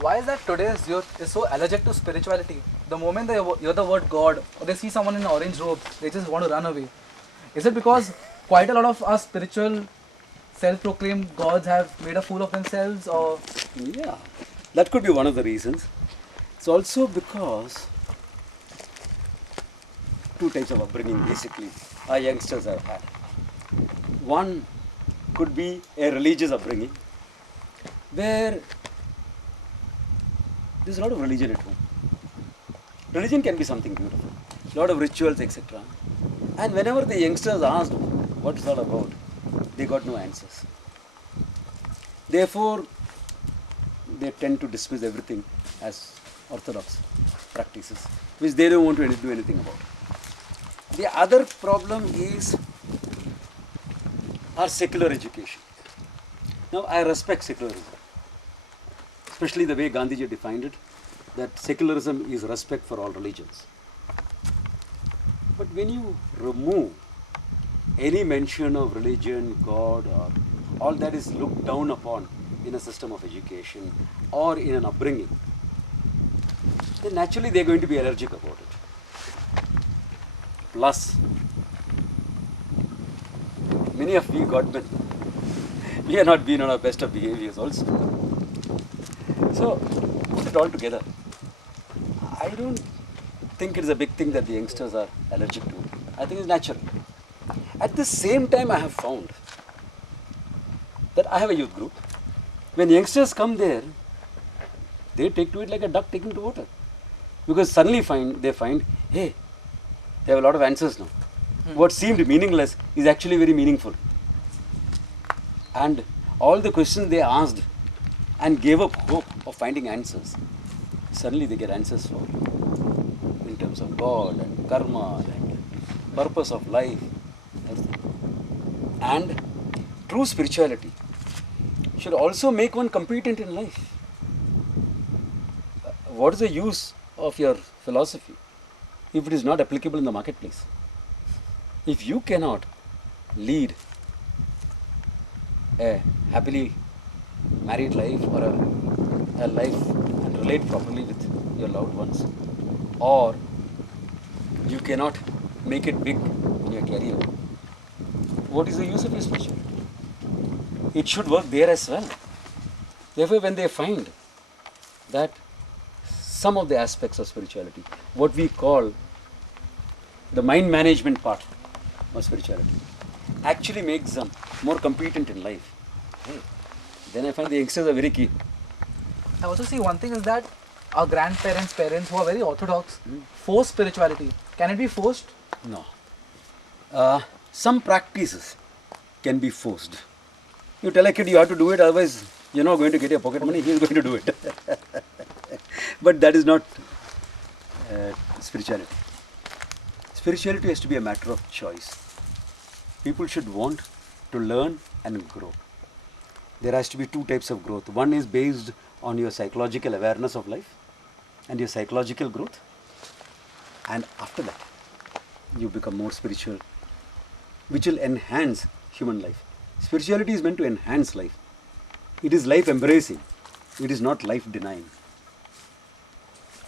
Why is that today's youth is so allergic to spirituality? The moment they hear the word God or they see someone in an orange robe, they just want to run away. Is it because quite a lot of our spiritual self-proclaimed gods have made a fool of themselves, or Yeah, that could be one of the reasons. It's also because two types of upbringing basically our youngsters have had. One could be a religious upbringing where there's a lot of religion at home. Religion can be something beautiful, a lot of rituals, etc. And whenever the youngsters asked what it's all about, they got no answers. Therefore, they tend to dismiss everything as orthodox practices, which they don't want to do anything about. The other problem is our secular education. Now, I respect secularism, especially the way Gandhiji defined it, that secularism is respect for all religions. But when you remove any mention of religion, God, or all that is looked down upon in a system of education or in an upbringing, then naturally they are going to be allergic about it. Plus, many of we godmen, we have not been on our best of behaviors also. So, put it all together. I don't think it's a big thing that the youngsters are allergic to. I think it's natural. At the same time, I have found that I have a youth group. When youngsters come there, they take to it like a duck taking to water. Because suddenly they find, hey, they have a lot of answers now. What seemed meaningless is actually very meaningful. And all the questions they asked and gave up hope of finding answers, suddenly they get answers for in terms of God and karma and purpose of life, everything. And true spirituality should also make one competent in life. What is the use of your philosophy if it is not applicable in the marketplace? If you cannot lead a happily married life or a life and relate properly with your loved ones, or you cannot make it big in your career, what is the use of your spirituality? It should work there as well. Therefore, when they find that some of the aspects of spirituality, what we call the mind management part of spirituality, actually makes them more competent in life, hey, then I find the youngsters are very keen. I also see one thing is that our grandparents, parents who are very orthodox, force spirituality. Can it be forced? No. Some practices can be forced. You tell a kid you have to do it, otherwise you're not going to get your pocket money, he is going to do it. But that is not spirituality. Spirituality has to be a matter of choice. People should want to learn and grow. There has to be two types of growth. One is based on your psychological awareness of life and your psychological growth. And after that, you become more spiritual, which will enhance human life. Spirituality is meant to enhance life. It is life embracing. It is not life denying.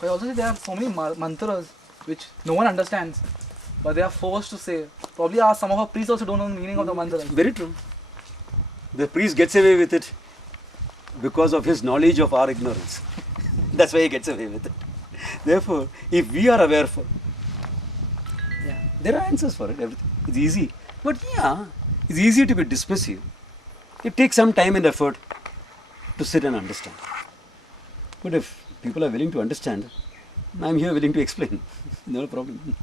But also see there are so many mantras which no one understands, but they are forced to say. Probably some of our priests also don't know the meaning of the mantras. Very true. The priest gets away with it because of his knowledge of our ignorance. That's why he gets away with it. Therefore, if we are aware for, there are answers for it. Everything. It's easy. But it's easy to be dismissive. It takes some time and effort to sit and understand. But if people are willing to understand, I'm here willing to explain. No problem.